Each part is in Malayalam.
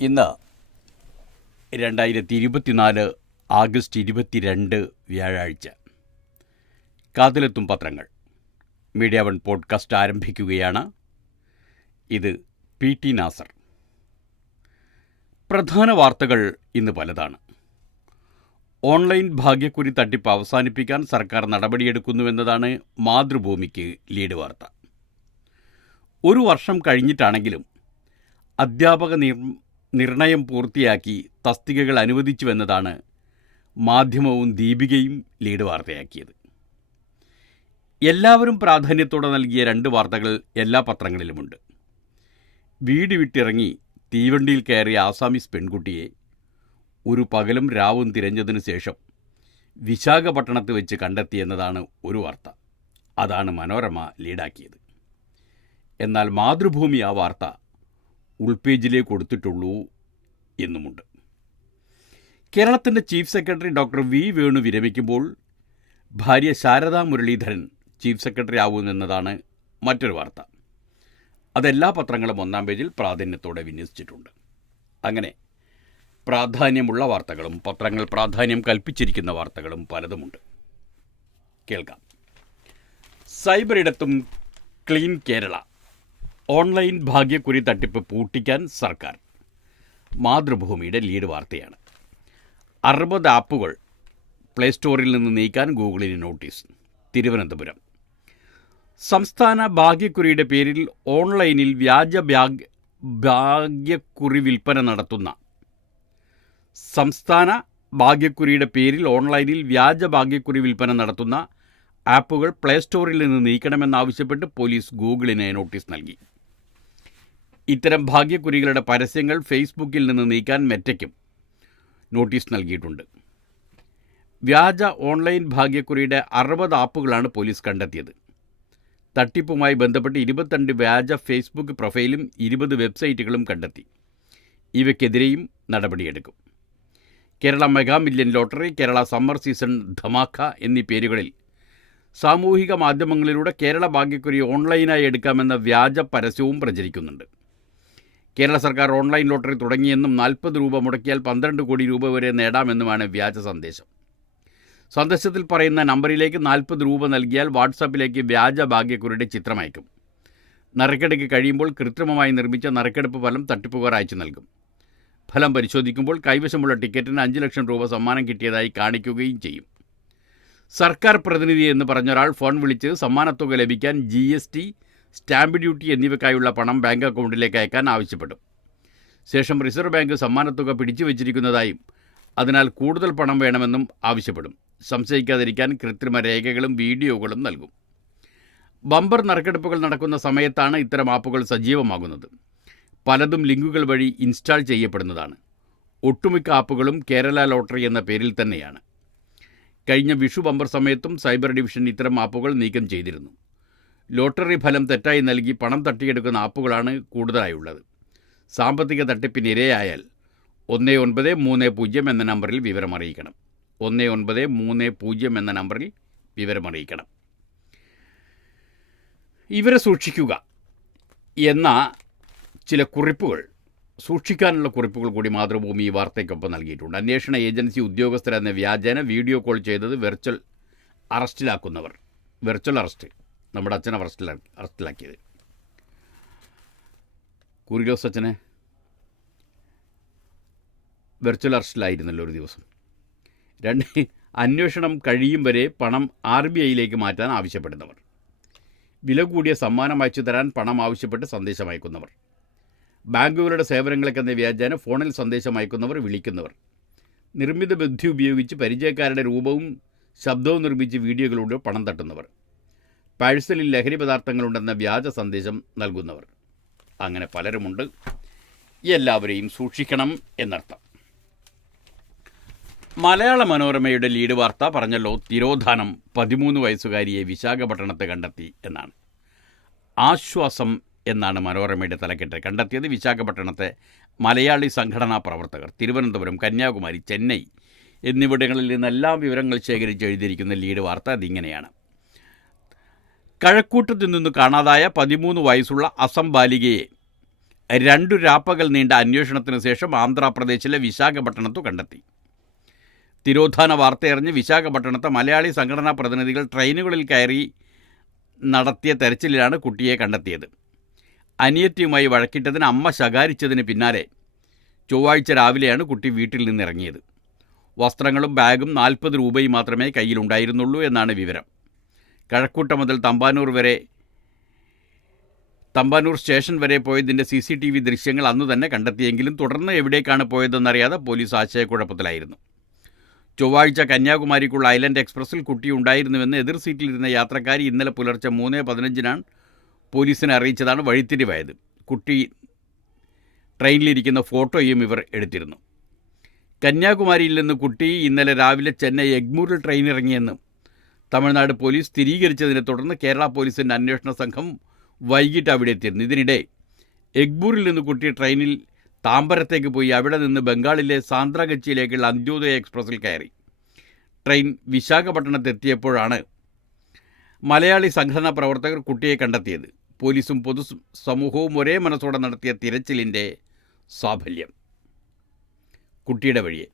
ഇന്ന് 2024 ആഗസ്റ്റ് 22 വ്യാഴാഴ്ച. കാതിലെത്തും പത്രങ്ങൾ മീഡിയ വൺ പോഡ്കാസ്റ്റ് ആരംഭിക്കുകയാണ്. ഇത് PT നാസർ. പ്രധാന വാർത്തകൾ ഇന്ന് പലതാണ്. ഓൺലൈൻ ഭാഗ്യക്കുറി തട്ടിപ്പ് അവസാനിപ്പിക്കാൻ സർക്കാർ നടപടിയെടുക്കുന്നുവെന്നതാണ് മാതൃഭൂമിക്ക് ലീഡ് വാർത്ത. ഒരു വർഷം കഴിഞ്ഞിട്ടാണെങ്കിലും അധ്യാപക നിർണയം പൂർത്തിയാക്കി തസ്തികകൾ അനുവദിച്ചുവെന്നതാണ് മാധ്യമവും ദീപികയും ലീഡ് വാർത്തയാക്കിയത്. എല്ലാവരും പ്രാധാന്യത്തോടെ നൽകിയ രണ്ട് വാർത്തകൾ എല്ലാ പത്രങ്ങളിലുമുണ്ട്. വീട് വിട്ടിറങ്ങി തീവണ്ടിയിൽ കയറിയ ആസാമീസ് പെൺകുട്ടിയെ ഒരു പകലും രാവും തിരഞ്ഞതിനു ശേഷം വിശാഖപട്ടണത്ത് വെച്ച് കണ്ടെത്തിയെന്നതാണ് ഒരു വാർത്ത. അതാണ് മനോരമ ലീഡാക്കിയത്. എന്നാൽ മാതൃഭൂമി ആ വാർത്ത ഉൾപേജിലേ കൊടുത്തിട്ടുള്ളൂ എന്നുമുണ്ട്. കേരളത്തിൻ്റെ chief secretary doctor V Venu വിരമിക്കുമ്പോൾ ഭാര്യ ശാരദാ മുരളീധരൻ ചീഫ് സെക്രട്ടറി ആവുമെന്നതാണ് മറ്റൊരു വാർത്ത. അതെല്ലാ പത്രങ്ങളും ഒന്നാം പേജിൽ പ്രാധാന്യത്തോടെ വിന്യസിച്ചിട്ടുണ്ട്. അങ്ങനെ പ്രാധാന്യമുള്ള വാർത്തകളും പത്രങ്ങൾ പ്രാധാന്യം കൽപ്പിച്ചിരിക്കുന്ന വാർത്തകളും പലതുമുണ്ട്. കേൾക്കാം. സൈബർ ഇടത്തും ക്ലീൻ കേരള. ഓൺലൈൻ ഭാഗ്യക്കുറി തട്ടിപ്പ് പൂട്ടിക്കാൻ സർക്കാർ. മാതൃഭൂമിയുടെ ലീഡ് വാർത്തയാണ്. 60 ആപ്പുകൾ പ്ലേ സ്റ്റോറിൽ നിന്ന് നീക്കാൻ ഗൂഗിളിന് നോട്ടീസ്. തിരുവനന്തപുരം. സംസ്ഥാന ഭാഗ്യക്കുറിയുടെ പേരിൽ ഓൺലൈനിൽ വ്യാജ ഭാഗ്യക്കുറി വിൽപ്പന നടത്തുന്ന ആപ്പുകൾ പ്ലേ സ്റ്റോറിൽ നിന്ന് നീക്കണമെന്നാവശ്യപ്പെട്ട് പോലീസ് ഗൂഗിളിന് നോട്ടീസ് നൽകി. ഇത്തരം ഭാഗ്യക്കുറികളുടെ പരസ്യങ്ങൾ ഫേസ്ബുക്കിൽ നിന്ന് നീക്കാൻ മെറ്റയ്ക്കും നോട്ടീസ് നൽകിയിട്ടുണ്ട്. വ്യാജ ഓൺലൈൻ ഭാഗ്യക്കുറിയുടെ 60 ആപ്പുകളാണ് പോലീസ് കണ്ടെത്തിയത്. തട്ടിപ്പുമായി ബന്ധപ്പെട്ട് 22 വ്യാജ ഫേസ്ബുക്ക് പ്രൊഫൈലും 20 വെബ്സൈറ്റുകളും കണ്ടെത്തി. ഇവയ്ക്കെതിരെയും നടപടിയെടുക്കും. Kerala mega million lottery, Kerala summer season dhamaka എന്നീ പേരുകളിൽ സാമൂഹിക മാധ്യമങ്ങളിലൂടെ കേരള ഭാഗ്യക്കുറി ഓൺലൈനായി എടുക്കാമെന്ന വ്യാജ പരസ്യവും പ്രചരിക്കുന്നുണ്ട്. കേരള സർക്കാർ ഓൺലൈൻ ലോട്ടറി തുടങ്ങിയെന്നും 40 രൂപ മുടക്കിയാൽ 12 കോടി രൂപ വരെ നേടാമെന്നുമാണ് വ്യാജ സന്ദേശം. സന്ദേശത്തിൽ പറയുന്ന നമ്പറിലേക്ക് 40 രൂപ നൽകിയാൽ വാട്സാപ്പിലേക്ക് വ്യാജ ഭാഗ്യക്കുറിയുടെ ചിത്രം അയക്കും. നറുക്കെടുപ്പ് കഴിയുമ്പോൾ കൃത്രിമമായി നിർമ്മിച്ച നറുക്കെടുപ്പ് ഫലം തട്ടിപ്പുകാർ അയച്ചു നൽകും. ഫലം പരിശോധിക്കുമ്പോൾ കൈവശമുള്ള ടിക്കറ്റിന് 5 ലക്ഷം രൂപ സമ്മാനം കിട്ടിയതായി കാണിക്കുകയും ചെയ്യും. സർക്കാർ പ്രതിനിധി എന്ന് പറഞ്ഞൊരാൾ ഫോൺ വിളിച്ച് സമ്മാനത്തുക ലഭിക്കാൻ GST, സ്റ്റാമ്പ് ഡ്യൂട്ടി എന്നിവയ്ക്കായുള്ള പണം ബാങ്ക് അക്കൗണ്ടിലേക്ക് അയക്കാൻ ആവശ്യപ്പെടും. ശേഷം റിസർവ് ബാങ്ക് സമ്മാനത്തുക പിടിച്ചു വച്ചിരിക്കുന്നതായും അതിനാൽ കൂടുതൽ പണം വേണമെന്നും ആവശ്യപ്പെടും. സംശയിക്കാതിരിക്കാൻ കൃത്രിമ രേഖകളും വീഡിയോകളും നൽകും. ബമ്പർ നറുക്കെടുപ്പുകൾ നടക്കുന്ന സമയത്താണ് ഇത്തരം ആപ്പുകൾ സജീവമാകുന്നത്. പലതും ലിങ്കുകൾ വഴി ഇൻസ്റ്റാൾ ചെയ്യപ്പെടുന്നതാണ്. ഒട്ടുമിക്ക ആപ്പുകളും കേരള ലോട്ടറി എന്ന പേരിൽ തന്നെയാണ്. കഴിഞ്ഞ വിഷു ബമ്പർ സമയത്തും സൈബർ ഡിവിഷൻ ഇത്തരം ആപ്പുകൾ നീക്കം ചെയ്തിരുന്നു. ലോട്ടറി ഫലം തെറ്റായി നൽകി പണം തട്ടിയെടുക്കുന്ന ആപ്പുകളാണ് കൂടുതലായുള്ളത്. സാമ്പത്തിക തട്ടിപ്പിന് ഇരയായാൽ 1930 എന്ന നമ്പറിൽ വിവരമറിയിക്കണം. 1930 എന്ന നമ്പറിൽ വിവരമറിയിക്കണം. ഇവരെ സൂക്ഷിക്കുക എന്ന ചില കുറിപ്പുകൾ, സൂക്ഷിക്കാനുള്ള കുറിപ്പുകൾ കൂടി മാതൃഭൂമി ഈ വാർത്തയ്ക്കൊപ്പം നൽകിയിട്ടുണ്ട്. അന്വേഷണ ഏജൻസി ഉദ്യോഗസ്ഥരെന്ന വ്യാജേന വീഡിയോ കോൾ ചെയ്തത് വെർച്വൽ അറസ്റ്റ് നമ്മുടെ അച്ഛനെ അറസ്റ്റിലാക്കിയത്. കുറിലോസ് അച്ഛനെ വെർച്വൽ അറസ്റ്റിലായിരുന്നല്ലോ ഒരു ദിവസം. അന്വേഷണം കഴിയും വരെ പണം RBIയിലേക്ക് മാറ്റാൻ ആവശ്യപ്പെടുന്നവർ, വില കൂടിയ സമ്മാനം അയച്ചു തരാൻ പണം ആവശ്യപ്പെട്ട് സന്ദേശം അയക്കുന്നവർ, ബാങ്കുകളുടെ സേവനങ്ങൾക്കെന്ന വ്യാജേന ഫോണിൽ സന്ദേശം അയക്കുന്നവർ, വിളിക്കുന്നവർ, നിർമ്മിത ബുദ്ധി ഉപയോഗിച്ച് പരിചയക്കാരുടെ രൂപവും ശബ്ദവും നിർമ്മിച്ച് വീഡിയോകളിലൂടെ പണം തട്ടുന്നവർ, പാഴ്സലിൽ ലഹരി പദാർത്ഥങ്ങളുണ്ടെന്ന വ്യാജ സന്ദേശം നൽകുന്നവർ, അങ്ങനെ പലരുമുണ്ട്. എല്ലാവരെയും സൂക്ഷിക്കണം എന്നർത്ഥം. മലയാള മനോരമയുടെ ലീഡ് വാർത്ത പറഞ്ഞല്ലോ, തിരോധാനം 13 വയസ്സുകാരിയെ വിശാഖപട്ടണത്ത് കണ്ടെത്തി എന്നാണ്. ആശ്വാസം എന്നാണ് മനോരമയുടെ തലക്കെട്ട്. കണ്ടെത്തിയത് വിശാഖപട്ടണത്തെ മലയാളി സംഘടനാ പ്രവർത്തകർ. തിരുവനന്തപുരം, കന്യാകുമാരി, ചെന്നൈ എന്നിവിടങ്ങളിൽ നിന്നെല്ലാം വിവരങ്ങൾ ശേഖരിച്ച് എഴുതിയിരിക്കുന്ന ലീഡ് വാർത്ത അതിങ്ങനെയാണ്. കഴക്കൂട്ടത്തു നിന്ന് കാണാതായ 13 വയസ്സുള്ള അസം ബാലികയെ 2 രാപ്പകൽ നീണ്ട അന്വേഷണത്തിന് ശേഷം ആന്ധ്രാപ്രദേശിലെ വിശാഖപട്ടണത്തു കണ്ടെത്തി. തിരോധാന വാർത്തയറിഞ്ഞ് വിശാഖപട്ടണത്തെ മലയാളി സംഘടനാ പ്രതിനിധികൾ ട്രെയിനുകളിൽ കയറി നടത്തിയ തെരച്ചിലിലാണ് കുട്ടിയെ കണ്ടെത്തിയത്. അനിയത്തിയുമായി വഴക്കിട്ടതിന് അമ്മ ശകാരിച്ചതിന് പിന്നാലെ ചൊവ്വാഴ്ച രാവിലെയാണ് കുട്ടി വീട്ടിൽ നിന്നിറങ്ങിയത്. വസ്ത്രങ്ങളും ബാഗും 40 രൂപയും മാത്രമേ കയ്യിലുണ്ടായിരുന്നുള്ളൂ എന്നാണ് വിവരം. കഴക്കൂട്ടം മുതൽ തമ്പാനൂർ സ്റ്റേഷൻ വരെ പോയതിൻ്റെ CCTV ദൃശ്യങ്ങൾ അന്ന് തന്നെ കണ്ടെത്തിയെങ്കിലും തുടർന്ന് എവിടേക്കാണ് പോയതെന്നറിയാതെ പോലീസ് ആശയക്കുഴപ്പത്തിലായിരുന്നു. ചൊവ്വാഴ്ച കന്യാകുമാരിക്കുള്ള ഐലൻഡ് എക്സ്പ്രസ്സിൽ കുട്ടി ഉണ്ടായിരുന്നുവെന്ന് എതിർ സീറ്റിലിരുന്ന യാത്രക്കാരി ഇന്നലെ പുലർച്ചെ 3:15 പോലീസിനെ അറിയിച്ചതാണ് വഴിത്തിരിവായത്. കുട്ടി ട്രെയിനിലിരിക്കുന്ന ഫോട്ടോയും ഇവർ എടുത്തിരുന്നു. കന്യാകുമാരിയിൽ നിന്ന് കുട്ടി ഇന്നലെ രാവിലെ ചെന്നൈ എഗ്മൂരിൽ ട്രെയിനിറങ്ങിയെന്നും തമിഴ്നാട് പോലീസ് സ്ഥിരീകരിച്ചതിനെ തുടർന്ന് കേരള പോലീസിൻ്റെ അന്വേഷണ സംഘം വൈകിട്ട് അവിടെ എത്തിയിരുന്നു. ഇതിനിടെ എഗ്മൂരിൽ നിന്ന് കുട്ടി ട്രെയിനിൽ താമ്പരത്തേക്ക് പോയി അവിടെ നിന്ന് ബംഗാളിലെ സാന്ത്രാഗച്ചിയിലേക്കുള്ള അന്ത്യോദയ എക്സ്പ്രസ്സിൽ കയറി. ട്രെയിൻ വിശാഖപട്ടണത്തെത്തിയപ്പോഴാണ് മലയാളി സംഘടനാ പ്രവർത്തകർ കുട്ടിയെ കണ്ടെത്തിയത്. പോലീസും പൊതുസമൂഹവും ഒരേ മനസ്സോടെ നടത്തിയ തിരച്ചിലിൻ്റെ സാഫല്യം. കുട്ടിയുടെ വഴിയെ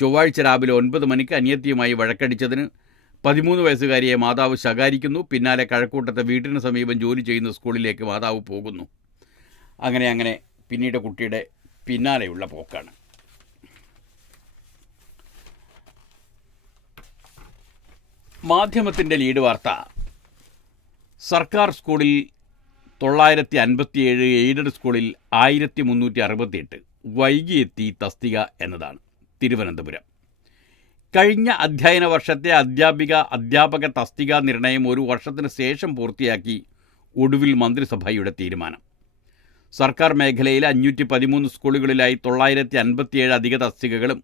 ചൊവ്വാഴ്ച രാവിലെ 9 മണിക്ക് അനിയത്തിയുമായി വഴക്കടിച്ചതിന് 13 വയസ്സുകാരിയെ മാതാവ് ശകാരിക്കുന്നു. പിന്നാലെ കഴക്കൂട്ടത്തെ വീട്ടിന് സമീപം ജോലി ചെയ്യുന്ന സ്കൂളിലേക്ക് മാതാവ് പോകുന്നു. അങ്ങനെ പിന്നീട് കുട്ടിയുടെ പിന്നാലെയുള്ള പോക്കാണ്. മാധ്യമത്തിൻ്റെ ലീഡ് വാർത്ത സർക്കാർ സ്കൂളിൽ 957, എയ്ഡഡ് സ്കൂളിൽ 1368 വൈകിയെത്തി തസ്തിക എന്നതാണ്. തിരുവനന്തപുരം കഴിഞ്ഞ അധ്യയന വർഷത്തെ അധ്യാപക തസ്തിക നിർണയം 1 വർഷത്തിന് ശേഷം പൂർത്തിയാക്കി ഒടുവിൽ മന്ത്രിസഭയുടെ തീരുമാനം. സർക്കാർ മേഖലയിലെ 513 സ്കൂളുകളിലായി 957 അധിക തസ്തികകളും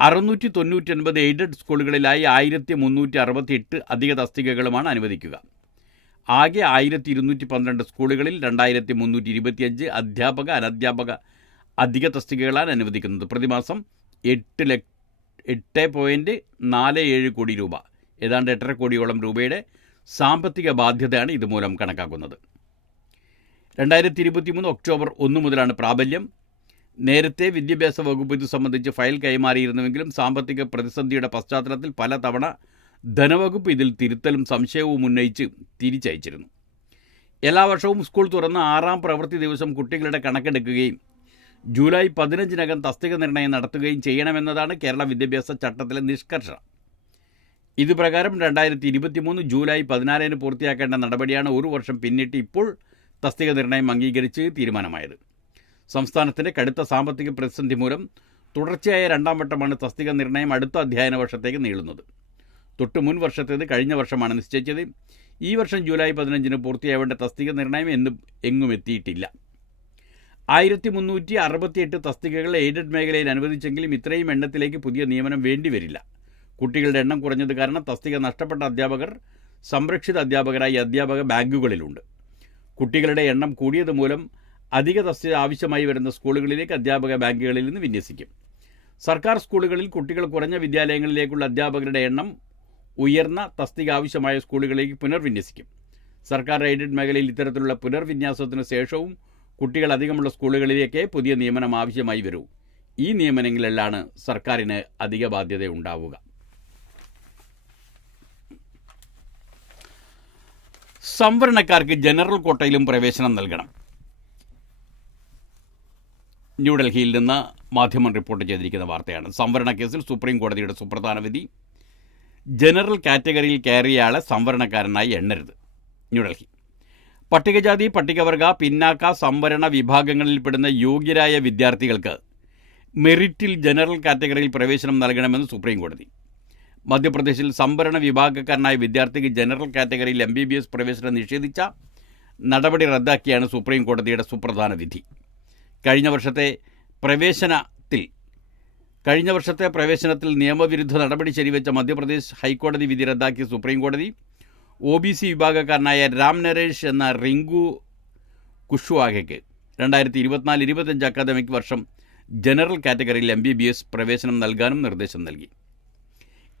699 എയ്ഡഡ് സ്കൂളുകളിലായി 1368 അധിക തസ്തികകളുമാണ് അനുവദിക്കുക. ആകെ 1212 സ്കൂളുകളിൽ 2325 അധ്യാപക അനധ്യാപക അധിക തസ്തികകളാണ് അനുവദിക്കുന്നത്. പ്രതിമാസം 8.47 കോടി രൂപ, ഏതാണ്ട് 8.5 കോടിയോളം രൂപയുടെ സാമ്പത്തിക ബാധ്യതയാണ് ഇതുമൂലം കണക്കാക്കുന്നത്. 2023 ഒക്ടോബർ 1 മുതലാണ് പ്രാബല്യം. നേരത്തെ വിദ്യാഭ്യാസ വകുപ്പ് ഇത് സംബന്ധിച്ച് ഫയൽ കൈമാറിയിരുന്നുവെങ്കിലും സാമ്പത്തിക പ്രതിസന്ധിയുടെ പശ്ചാത്തലത്തിൽ പലതവണ ധനവകുപ്പ് ഇതിൽ തിരുത്തലും സംശയവും ഉന്നയിച്ച് തിരിച്ചയച്ചിരുന്നു. എല്ലാ വർഷവും സ്കൂൾ തുറന്ന് 6ാം പ്രവൃത്തി ദിവസം കുട്ടികളുടെ കണക്കെടുക്കുകയും ജൂലൈ 15-നകം തസ്തിക നിർണയം നടത്തുകയും ചെയ്യണമെന്നതാണ് കേരള വിദ്യാഭ്യാസ ചട്ടത്തിലെ നിഷ്കർഷ. ഇതുപ്രകാരം 2023 ജൂലൈ 16 പൂർത്തിയാക്കേണ്ട നടപടിയാണ് 1 വർഷം പിന്നിട്ട് ഇപ്പോൾ തസ്തിക നിർണയം അംഗീകരിച്ച് തീരുമാനമായത്. സംസ്ഥാനത്തിൻ്റെ കടുത്ത സാമ്പത്തിക പ്രതിസന്ധി മൂലം തുടർച്ചയായ 2ാം വട്ടമാണ് തസ്തിക നിർണയം അടുത്ത അധ്യയന വർഷത്തേക്ക് നീളുന്നത്. തൊട്ട് മുൻ വർഷത്തേത് കഴിഞ്ഞ വർഷമാണ് നിശ്ചയിച്ചത്. ഈ വർഷം ജൂലൈ 15 പൂർത്തിയാവേണ്ട തസ്തിക നിർണയം എങ്ങും എത്തിയിട്ടില്ല. 1368 തസ്തികകൾ എയ്ഡഡ് മേഖലയിൽ അനുവദിച്ചെങ്കിലും ഇത്രയും എണ്ണത്തിലേക്ക് പുതിയ നിയമനം വേണ്ടിവരില്ല. കുട്ടികളുടെ എണ്ണം കുറഞ്ഞത് കാരണം തസ്തിക നഷ്ടപ്പെട്ട അധ്യാപകർ സംരക്ഷിത അധ്യാപകരായി അധ്യാപക ബാങ്കുകളിലുണ്ട്. കുട്ടികളുടെ എണ്ണം കൂടിയത് മൂലം അധിക തസ്തിക ആവശ്യമായി വരുന്ന സ്കൂളുകളിലേക്ക് അധ്യാപക ബാങ്കുകളിൽ നിന്ന് വിന്യസിക്കും. സർക്കാർ സ്കൂളുകളിൽ കുട്ടികൾ കുറഞ്ഞ വിദ്യാലയങ്ങളിലേക്കുള്ള അധ്യാപകരുടെ എണ്ണം ഉയർന്ന തസ്തിക ആവശ്യമായ സ്കൂളുകളിലേക്ക് പുനർവിന്യസിക്കും. സർക്കാർ എയ്ഡഡ് മേഖലയിൽ ഇത്തരത്തിലുള്ള പുനർവിന്യാസത്തിന് ശേഷവും കുട്ടികൾ അധികമുള്ള സ്കൂളുകളിലേക്ക് പുതിയ നിയമനം ആവശ്യമായി വരൂ. ഈ നിയമനങ്ങളിലാണ് സർക്കാരിന് അധിക ബാധ്യത ഉണ്ടാവുക. സംവരണക്കാർക്ക് ജനറൽ കോട്ടയിലും പ്രവേശനം നൽകണം. ന്യൂഡൽഹിയിൽ നിന്ന് മാധ്യമം റിപ്പോർട്ട് ചെയ്തിരിക്കുന്ന വാർത്തയാണ്. സംവരണ കേസിൽ സുപ്രീം കോടതിയുടെ സുപ്രധാന വിധി. ജനറൽ കാറ്റഗറിയിൽ കയറിയയാളെ സംവരണക്കാരനായി എണ്ണരുത്. ന്യൂഡൽഹി പട്ടികജാതി, പട്ടികവർഗ, പിന്നാക്ക, സംവരണ വിഭാഗങ്ങളിൽപ്പെടുന്ന യോഗ്യരായ വിദ്യാർത്ഥികൾക്ക് മെറിറ്റിൽ ജനറൽ കാറ്റഗറിയിൽ പ്രവേശനം നൽകണമെന്ന് സുപ്രീം കോടതി. മധ്യപ്രദേശിൽ സംവരണ വിഭാഗക്കാരനായ വിദ്യാർത്ഥിക്ക് ജനറൽ കാറ്റഗറിയിൽ MBBS പ്രവേശനം നിഷേധിച്ച നടപടി റദ്ദാക്കിയാണ് സുപ്രീം കോടതിയുടെ സുപ്രധാന വിധി. കഴിഞ്ഞ വർഷത്തെ പ്രവേശനത്തിൽ നിയമവിരുദ്ധ നടപടി ശരിവെച്ച മധ്യപ്രദേശ് ഹൈക്കോടതി വിധി റദ്ദാക്കിയ സുപ്രീം കോടതി OBC വിഭാഗക്കാരനായ രാം നരേഷ് എന്ന റിങ്കു കുഷ്വാഹയ്ക്ക് 2024-25 അക്കാദമിക് വർഷം ജനറൽ കാറ്റഗറിയിൽ MBBS പ്രവേശനം നൽകാനും നിർദ്ദേശം നൽകി.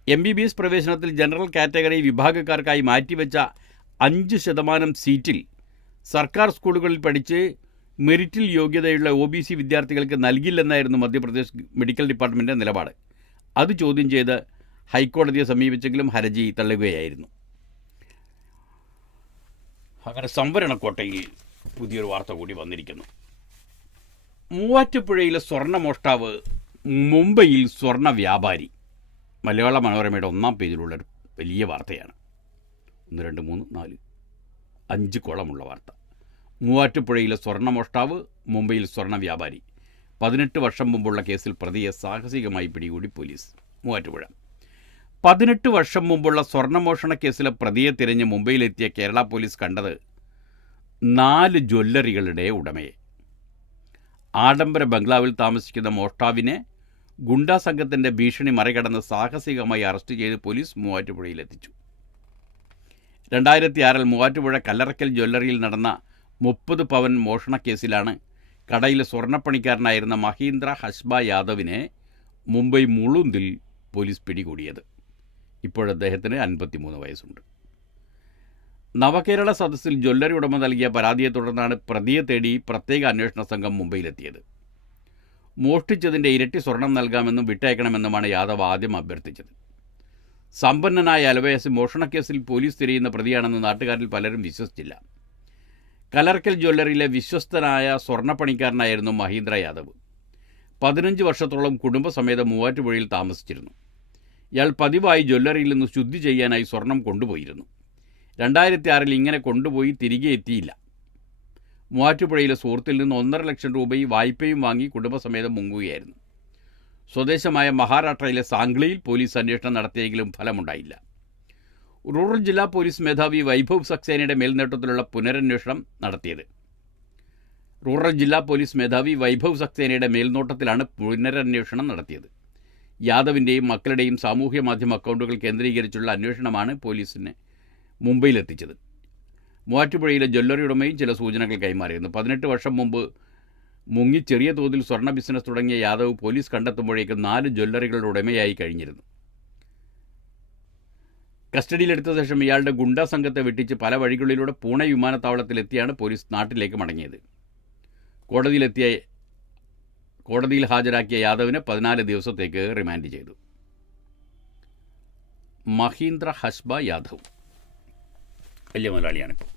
MBBS പ്രവേശനത്തിൽ ജനറൽ കാറ്റഗറി വിഭാഗക്കാർക്കായി മാറ്റിവെച്ച 5% സീറ്റിൽ സർക്കാർ സ്കൂളുകളിൽ പഠിച്ച് മെറിറ്റിൽ യോഗ്യതയുള്ള OBC വിദ്യാർത്ഥികൾക്ക് നൽകില്ലെന്നായിരുന്നു മധ്യപ്രദേശ് മെഡിക്കൽ ഡിപ്പാർട്ട്മെൻറ്റിൻ്റെ നിലപാട്. അത് ചോദ്യം ചെയ്ത് ഹൈക്കോടതിയെ സമീപിച്ചെങ്കിലും ഹർജി തള്ളുകയായിരുന്നു. അങ്ങനെ സംവരണക്കോട്ടയിൽ പുതിയൊരു വാർത്ത കൂടി വന്നിരിക്കുന്നു. മൂവാറ്റുപുഴയിലെ സ്വർണ്ണമോഷ്ടാവ് മുംബൈയിൽ സ്വർണ്ണ വ്യാപാരി. മലയാള മനോരമയുടെ 1-ാം പേജിലുള്ളൊരു വലിയ വാർത്തയാണ്. 1, 2, 3, 4, 5 കോളമുള്ള വാർത്ത. മൂവാറ്റുപുഴയിലെ സ്വർണ്ണമോഷ്ടാവ് മുംബൈയിൽ സ്വർണ്ണ വ്യാപാരി. 18 വർഷം മുമ്പുള്ള കേസിൽ പ്രതിയെ സാഹസികമായി പിടികൂടി പോലീസ്. മൂവാറ്റുപുഴ. 18 വർഷം മുമ്പുള്ള സ്വർണ്ണമോഷണ കേസിലെ പ്രതിയെ തിരഞ്ഞ് മുംബൈയിലെത്തിയ കേരള പോലീസ് കണ്ടത് 4 ജ്വല്ലറികളുടെ ഉടമയെ. ആഡംബര ബംഗ്ലാവിൽ താമസിക്കുന്ന മോഷ്ടാവിനെ ഗുണ്ടാ സംഘത്തിൻ്റെ ഭീഷണി മറികടന്ന് സാഹസികമായി അറസ്റ്റ് ചെയ്ത് പോലീസ് മൂവാറ്റുപുഴയിലെത്തിച്ചു. 2006 മൂവാറ്റുപുഴ കല്ലറക്കൽ ജ്വല്ലറിയിൽ നടന്ന 30 പവൻ മോഷണ കേസിലാണ് കടയിലെ സ്വർണ്ണപ്പണിക്കാരനായിരുന്ന മഹീന്ദ്ര ഹസ്ബ യാദവിനെ മുംബൈ മുളുന്തിൽ പോലീസ് പിടികൂടിയത്. ഇപ്പോഴദ്ദേഹത്തിന് 53 വയസ്സുണ്ട്. നവകേരള സദസ്സിൽ ജ്വല്ലറി ഉടമ നൽകിയ പരാതിയെ തുടർന്നാണ് പ്രതിയെ തേടി പ്രത്യേക അന്വേഷണ സംഘം മുംബൈയിലെത്തിയത്. മോഷ്ടിച്ചതിൻ്റെ ഇരട്ടി സ്വർണം നൽകാമെന്നും വിട്ടയക്കണമെന്നുമാണ് യാദവ് ആദ്യം അഭ്യർത്ഥിച്ചത്. സമ്പന്നനായ അലവേസ് മോഷണക്കേസിൽ പോലീസ് തിരയുന്ന പ്രതിയാണെന്ന് നാട്ടുകാരിൽ പലരും വിശ്വസിച്ചില്ല. കലർക്കൽ ജ്വല്ലറിയിലെ വിശ്വസ്തനായ സ്വർണ്ണപ്പണിക്കാരനായിരുന്നു മഹീന്ദ്ര യാദവ്. 15 വർഷത്തോളം കുടുംബസമേതം മൂവാറ്റുപുഴയിൽ താമസിച്ചിരുന്നു. ഇയാൾ പതിവായി ജ്വല്ലറിയിൽ നിന്ന് ശുദ്ധി ചെയ്യാനായി സ്വർണം കൊണ്ടുപോയിരുന്നു. 2006 ഇങ്ങനെ കൊണ്ടുപോയി തിരികെ എത്തിയില്ല. മൂവാറ്റുപുഴയിലെ സുഹൃത്തിൽ നിന്ന് 1.5 ലക്ഷം രൂപയും വായ്പയും വാങ്ങി കുടുംബസമേതം മുങ്ങുകയായിരുന്നു. സ്വദേശമായ മഹാരാഷ്ട്രയിലെ സാംഗ്ലിയിൽ പോലീസ് അന്വേഷണം നടത്തിയെങ്കിലും ഫലമുണ്ടായില്ല. റൂറൽ ജില്ലാ പോലീസ് മേധാവി വൈഭവ് സക്സേനയുടെ മേൽനോട്ടത്തിലുള്ള പുനരന്വേഷണം നടത്തിയത്. റൂറൽ ജില്ലാ പോലീസ് മേധാവി വൈഭവ് സക്സേനയുടെ മേൽനോട്ടത്തിലാണ് പുനരന്വേഷണം നടത്തിയത്. യാദവിൻ്റെയും മക്കളുടെയും സാമൂഹ്യ മാധ്യമ അക്കൗണ്ടുകൾ കേന്ദ്രീകരിച്ചുള്ള അന്വേഷണമാണ് പോലീസിനെ മുംബൈയിലെത്തിച്ചത്. മൂവാറ്റുപുഴയിലെ ജ്വല്ലറി ഉടമയും ചില സൂചനകൾ കൈമാറിയിരുന്നു. 18 വർഷം മുമ്പ് മുങ്ങി ചെറിയ തോതിൽ സ്വർണ്ണ ബിസിനസ് തുടങ്ങിയ യാദവ് പോലീസ് കണ്ടെത്തുമ്പോഴേക്കും 4 ജ്വല്ലറികളുടെ ഉടമയായി കഴിഞ്ഞിരുന്നു. കസ്റ്റഡിയിലെടുത്ത ശേഷം ഇയാളുടെ ഗുണ്ടാ സംഘത്തെ വെട്ടിച്ച് പല വഴികളിലൂടെ പൂനെ വിമാനത്താവളത്തിലെത്തിയാണ് പോലീസ് നാട്ടിലേക്ക് മടങ്ങിയത്. കോടതിയിൽ ഹാജരാക്കിയ യാദവിനെ 14 ദിവസത്തേക്ക് റിമാൻഡ് ചെയ്തു. മഹീന്ദ്ര ഹസ്ബ യാദവ് വലിയ മുതലാളിയാണിപ്പോൾ.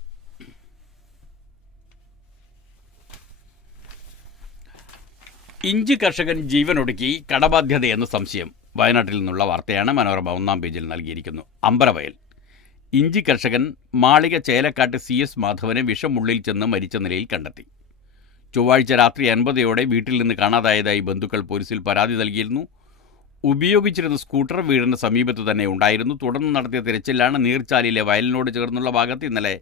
ഇഞ്ചി കർഷകൻ ജീവനൊടുക്കി കടബാധ്യതയെന്ന് സംശയം. വയനാട്ടിൽ നിന്നുള്ള വാർത്തയാണ്. മനോരമ 1-ാം പേജിൽ നൽകിയിരിക്കുന്നു. അമ്പലവയൽ. ഇഞ്ചി കർഷകൻ മാളിക ചേലക്കാട്ട് CS മാധവനെ വിഷമുള്ളിൽ ചെന്ന് മരിച്ച നിലയിൽ കണ്ടെത്തി. ചൊവ്വാഴ്ച രാത്രി 9:00-ഓടെ വീട്ടിൽ നിന്ന് കാണാതായതായി ബന്ധുക്കൾ പോലീസിൽ പരാതി നൽകിയിരുന്നു. ഉപയോഗിച്ചിരുന്ന സ്കൂട്ടർ വീടിന് സമീപത്ത് തന്നെ ഉണ്ടായിരുന്നു. തുടർന്ന് നടത്തിയ തിരച്ചിലാണ് നീർച്ചാലിലെ വയലിനോട് ചേർന്നുള്ള ഭാഗത്ത് ഇന്നലെ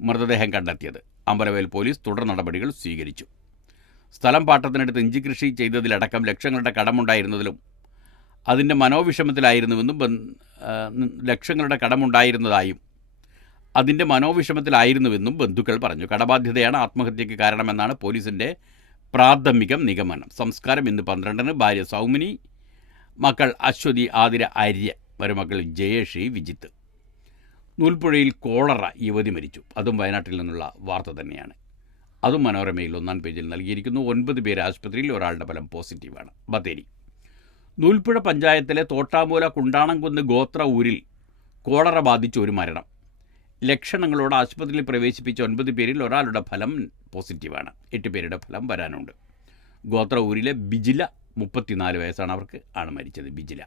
മൃതദേഹം കണ്ടെത്തിയത്. അമ്പലവയൽ പോലീസ് തുടർ നടപടികൾ സ്വീകരിച്ചു. സ്ഥലം പാട്ടത്തിനടുത്ത് ഇഞ്ചി കൃഷി ചെയ്തതിലടക്കം ലക്ഷങ്ങളുടെ കടമുണ്ടായിരുന്നതിലും അതിൻ്റെ മനോവിഷമത്തിലായിരുന്നുവെന്നും ബന്ധുക്കൾ പറഞ്ഞു. കടബാധ്യതയാണ് ആത്മഹത്യയ്ക്ക് കാരണമെന്നാണ് പോലീസിൻ്റെ പ്രാഥമിക നിഗമനം. സംസ്കാരം ഇന്ന് 12-ന്. ഭാര്യ സൗമിനി, മക്കൾ അശ്വതി, ആതിര, ആര്യ, മരുമക്കൾ ജയേഷി, വിജിത്ത്. നൂൽപ്പുഴയിൽ കോളറ, യുവതി മരിച്ചു. അതും വയനാട്ടിൽ നിന്നുള്ള വാർത്ത തന്നെയാണ്. അതും മനോരമയിൽ 1-ാം പേജിൽ നൽകിയിരിക്കുന്നു. 9 പേര് ആശുപത്രിയിൽ, ഒരാളുടെ ഫലം പോസിറ്റീവാണ്. ബത്തേരി. നൂൽപ്പുഴ പഞ്ചായത്തിലെ തോട്ടാമൂല കുണ്ടാണംകുന്ന് ഗോത്ര ഊരിൽ കോളറ ബാധിച്ച ഒരു മരണം. ലക്ഷണങ്ങളോട് ആശുപത്രിയിൽ പ്രവേശിപ്പിച്ച 9 പേരിൽ ഒരാളുടെ ഫലം പോസിറ്റീവാണ്. 8 പേരുടെ ഫലം വരാനുണ്ട്. ഗോത്ര ഊരിലെ ബിജില, 34 വയസ്സാണ് അവർക്ക്, ആണ് മരിച്ചത്. ബിജില.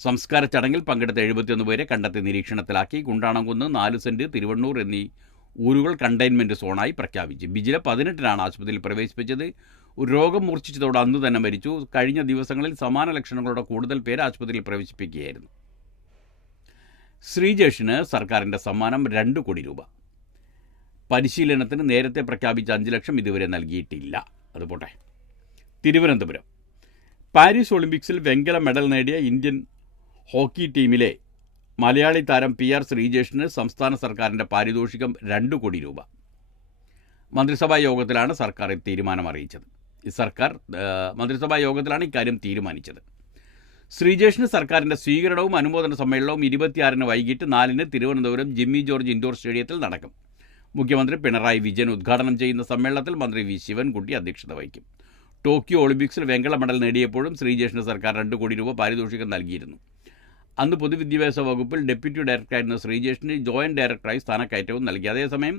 സംസ്കാര ചടങ്ങിൽ പങ്കെടുത്ത 71 പേരെ കണ്ടെത്തി നിരീക്ഷണത്തിലാക്കി. കുണ്ടാണംകുന്ന്, 4 സെൻറ്റ്, തിരുവണ്ണൂർ എന്നീ ഊരുകൾ കണ്ടെയ്ൻമെൻറ്റ് സോണായി പ്രഖ്യാപിച്ചു. ബിജില 18-നാണ് ആശുപത്രിയിൽ പ്രവേശിപ്പിച്ചത്. രോഗം മൂർച്ഛിച്ചതോടെ അന്ന് തന്നെ മരിച്ചു. കഴിഞ്ഞ ദിവസങ്ങളിൽ സമാന ലക്ഷണങ്ങളോടെ കൂടുതൽ പേര് ആശുപത്രിയിൽ പ്രവേശിപ്പിക്കുകയായിരുന്നു. ശ്രീജേഷിന് സർക്കാരിൻ്റെ സമ്മാനം 2 കോടി രൂപ. പരിശീലനത്തിന് നേരത്തെ പ്രഖ്യാപിച്ച 5 ലക്ഷം ഇതുവരെ നൽകിയിട്ടില്ല. അതുപോട്ടെ. തിരുവനന്തപുരം. പാരീസ് ഒളിമ്പിക്സിൽ വെങ്കല മെഡൽ നേടിയ ഇന്ത്യൻ ഹോക്കി ടീമിലെ മലയാളി താരം PR ശ്രീജേഷിന് സംസ്ഥാന സർക്കാരിൻ്റെ പാരിതോഷികം 2 കോടി രൂപ. മന്ത്രിസഭാ യോഗത്തിലാണ് സർക്കാർ തീരുമാനം അറിയിച്ചത്. മന്ത്രിസഭാ യോഗത്തിലാണ് ഇക്കാര്യം തീരുമാനിച്ചത്. ശ്രീജേഷിന് സർക്കാരിൻ്റെ സ്വീകരണവും അനുമോദന സമ്മേളനവും 26-ന് വൈകിട്ട് 4-ന് തിരുവനന്തപുരം ജിമ്മി ജോർജ് ഇൻഡോർ സ്റ്റേഡിയത്തിൽ നടക്കും. മുഖ്യമന്ത്രി പിണറായി വിജയൻ ഉദ്ഘാടനം ചെയ്യുന്ന സമ്മേളനത്തിൽ മന്ത്രി വി ശിവൻകുട്ടി അധ്യക്ഷത വഹിക്കും. ടോക്കിയോ ഒളിമ്പിക്സിൽ വെങ്കല മെഡൽ നേടിയപ്പോഴും ശ്രീജേഷിന് സർക്കാർ 2 കോടി രൂപ പാരിതോഷികം നൽകിയിരുന്നു. അന്ന് പൊതുവിദ്യാഭ്യാസ വകുപ്പിൽ ഡെപ്യൂട്ടി ഡയറക്ടറായിരുന്ന ശ്രീജേഷിന് ജോയിന്റ് ഡയറക്ടറായി സ്ഥാനക്കയറ്റവും നൽകി. അതേസമയം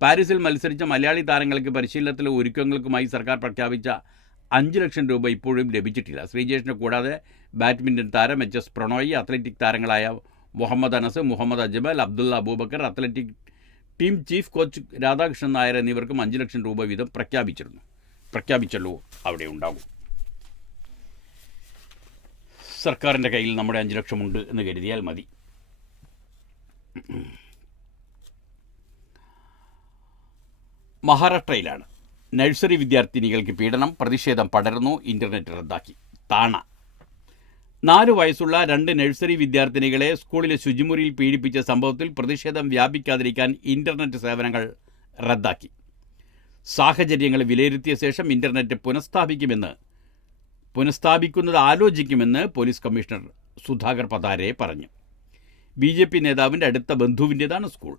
പാരീസിൽ മത്സരിച്ച മലയാളി താരങ്ങൾക്ക് പരിശീലനത്തിലെ ഒരുക്കങ്ങൾക്കുമായി സർക്കാർ പ്രഖ്യാപിച്ച 5 ലക്ഷം രൂപ ഇപ്പോഴും ലഭിച്ചിട്ടില്ല. ശ്രീജേഷിനെ കൂടാതെ ബാഡ്മിൻ്റൺ താരം HS പ്രണോയ്, അത്ലറ്റിക് താരങ്ങളായ Muhammad Anas, Muhammad Ajmal, Abdulla Aboobacker, athletic team chief coach Radhakrishnan Nair എന്നിവർക്കും 5 ലക്ഷം രൂപ വീതം പ്രഖ്യാപിച്ചല്ലോ അവിടെ ഉണ്ടാകും. സർക്കാരിൻ്റെ കയ്യിൽ നമ്മുടെ 5 ലക്ഷമുണ്ട് എന്ന് കരുതിയാൽ മതി. മഹാരാഷ്ട്രയിലാണ് നഴ്സറി വിദ്യാർത്ഥിനികൾക്ക് പീഡനം, പ്രതിഷേധം പടരുന്നു, ഇന്റർനെറ്റ് റദ്ദാക്കി. താണ 4 വയസ്സുള്ള 2 നഴ്സറി വിദ്യാർത്ഥിനികളെ സ്കൂളിലെ ശുചിമുറിയിൽ പീഡിപ്പിച്ച സംഭവത്തിൽ പ്രതിഷേധം വ്യാപിക്കാതിരിക്കാൻ ഇന്റർനെറ്റ് സേവനങ്ങൾ റദ്ദാക്കി. സാഹചര്യങ്ങൾ വിലയിരുത്തിയ ശേഷം ഇന്റർനെറ്റ് പുനഃസ്ഥാപിക്കുന്നത് ആലോചിക്കുമെന്ന് പോലീസ് കമ്മീഷണർ സുധാകർ പതാരെ പറഞ്ഞു. BJP നേതാവിൻ്റെ അടുത്ത ബന്ധുവിൻ്റേതാണ് സ്കൂൾ.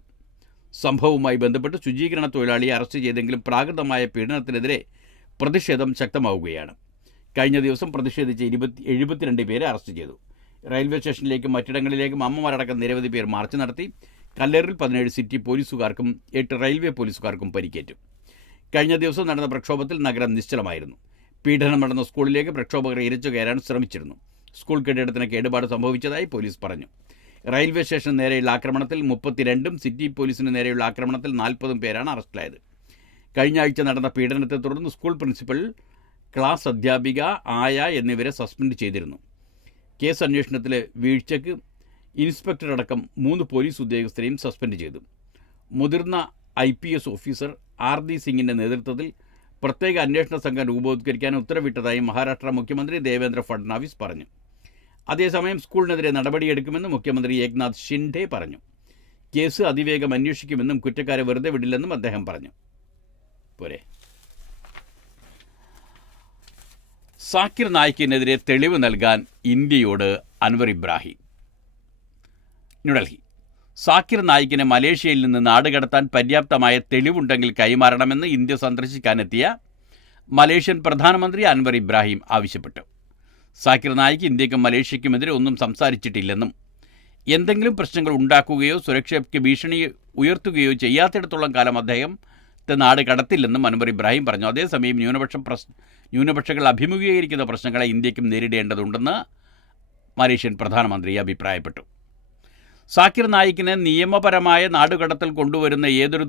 സംഭവവുമായി ബന്ധപ്പെട്ട് ശുചീകരണ തൊഴിലാളിയെ അറസ്റ്റ് ചെയ്തെങ്കിലും പ്രാകൃതമായ പീഡനത്തിനെതിരെ പ്രതിഷേധം ശക്തമാവുകയാണ്. കഴിഞ്ഞ ദിവസം പ്രതിഷേധിച്ച് 72 പേരെ അറസ്റ്റ് ചെയ്തു. റെയിൽവേ സ്റ്റേഷനിലേക്കും മറ്റിടങ്ങളിലേക്കും അമ്മമാരടക്കം നിരവധി പേർ മാർച്ച് നടത്തി. കല്ലേറിൽ 17 സിറ്റി പോലീസുകാർക്കും 8 റെയിൽവേ പോലീസുകാർക്കും പരിക്കേറ്റു. കഴിഞ്ഞ ദിവസം നടന്ന പ്രക്ഷോഭത്തിൽ നഗരം നിശ്ചലമായിരുന്നു. പീഡനം നടന്ന സ്കൂളിലേക്ക് പ്രക്ഷോഭകർ ഇരച്ചു കയറാൻ ശ്രമിച്ചിരുന്നു. സ്കൂൾ കെട്ടിടത്തിന് കേടുപാട് സംഭവിച്ചതായി പോലീസ് പറഞ്ഞു. റെയിൽവേ സ്റ്റേഷന് നേരെയുള്ള ആക്രമണത്തിൽ 32ഉം സിറ്റി പോലീസിന് നേരെയുള്ള ആക്രമണത്തിൽ 40 പേരാണ് അറസ്റ്റിലായത്. കഴിഞ്ഞ ആഴ്ച നടന്ന പീഡനത്തെ തുടർന്ന് സ്കൂൾ പ്രിൻസിപ്പൽ, ക്ലാസ് അധ്യാപിക, ആയ എന്നിവരെ സസ്പെൻഡ് ചെയ്തിരുന്നു. കേസ് അന്വേഷണത്തിലെ വീഴ്ചയ്ക്ക് ഇൻസ്പെക്ടറടക്കം 3 പോലീസ് ഉദ്യോഗസ്ഥരെയും സസ്പെൻഡ് ചെയ്തു. മുതിർന്ന IPS ഓഫീസർ RD സിംഗിൻ്റെ നേതൃത്വത്തിൽ പ്രത്യേക അന്വേഷണ സംഘം രൂപവത്കരിക്കാൻ ഉത്തരവിട്ടതായി മഹാരാഷ്ട്ര മുഖ്യമന്ത്രി ദേവേന്ദ്ര ഫഡ്നാവിസ് പറഞ്ഞു. അതേസമയം സ്കൂളിനെതിരെ നടപടിയെടുക്കുമെന്ന് മുഖ്യമന്ത്രി ഏക്നാഥ് ഷിൻഡെ പറഞ്ഞു. കേസ് അതിവേഗം അന്വേഷിക്കുമെന്നും കുറ്റക്കാരെ വെറുതെ വിടില്ലെന്നും അദ്ദേഹം പറഞ്ഞു. പോരെ. സാക്കിർ നായിക്കിനെതിരെ തെളിവ് നൽകാൻ ഇന്ത്യയോട് അൻവർ ഇബ്രാഹിം. ന്യൂഡൽഹി. സാക്കിർ നായിക്കിനെ മലേഷ്യയിൽ നിന്ന് നാടുകടത്താൻ പര്യാപ്തമായ തെളിവുണ്ടെങ്കിൽ കൈമാറണമെന്ന് ഇന്ത്യ സന്ദർശിക്കാനെത്തിയ മലേഷ്യൻ പ്രധാനമന്ത്രി അൻവർ ഇബ്രാഹിം ആവശ്യപ്പെട്ടു. സാക്കിർ നായിക്ക് ഇന്ത്യക്കും മലേഷ്യയ്ക്കുമെതിരെ ഒന്നും സംസാരിച്ചിട്ടില്ലെന്നും എന്തെങ്കിലും പ്രശ്നങ്ങൾ ഉണ്ടാക്കുകയോ സുരക്ഷയ്ക്ക് ഭീഷണി ഉയർത്തുകയോ ചെയ്യാത്തിടത്തോളം കാലം അദ്ദേഹത്തെ നാട് കടത്തില്ലെന്നും അൻവർ ഇബ്രാഹിം പറഞ്ഞു. അതേസമയം ന്യൂനപക്ഷങ്ങൾ അഭിമുഖീകരിക്കുന്ന പ്രശ്നങ്ങളെ ഇന്ത്യക്കും നേരിടേണ്ടതുണ്ടെന്ന് മലേഷ്യൻ പ്രധാനമന്ത്രി അഭിപ്രായപ്പെട്ടു. സാക്കിർ നായിക്കിനെ നിയമപരമായ നാടുകടത്താൻ കൊണ്ടുവരുന്ന ഏതൊരു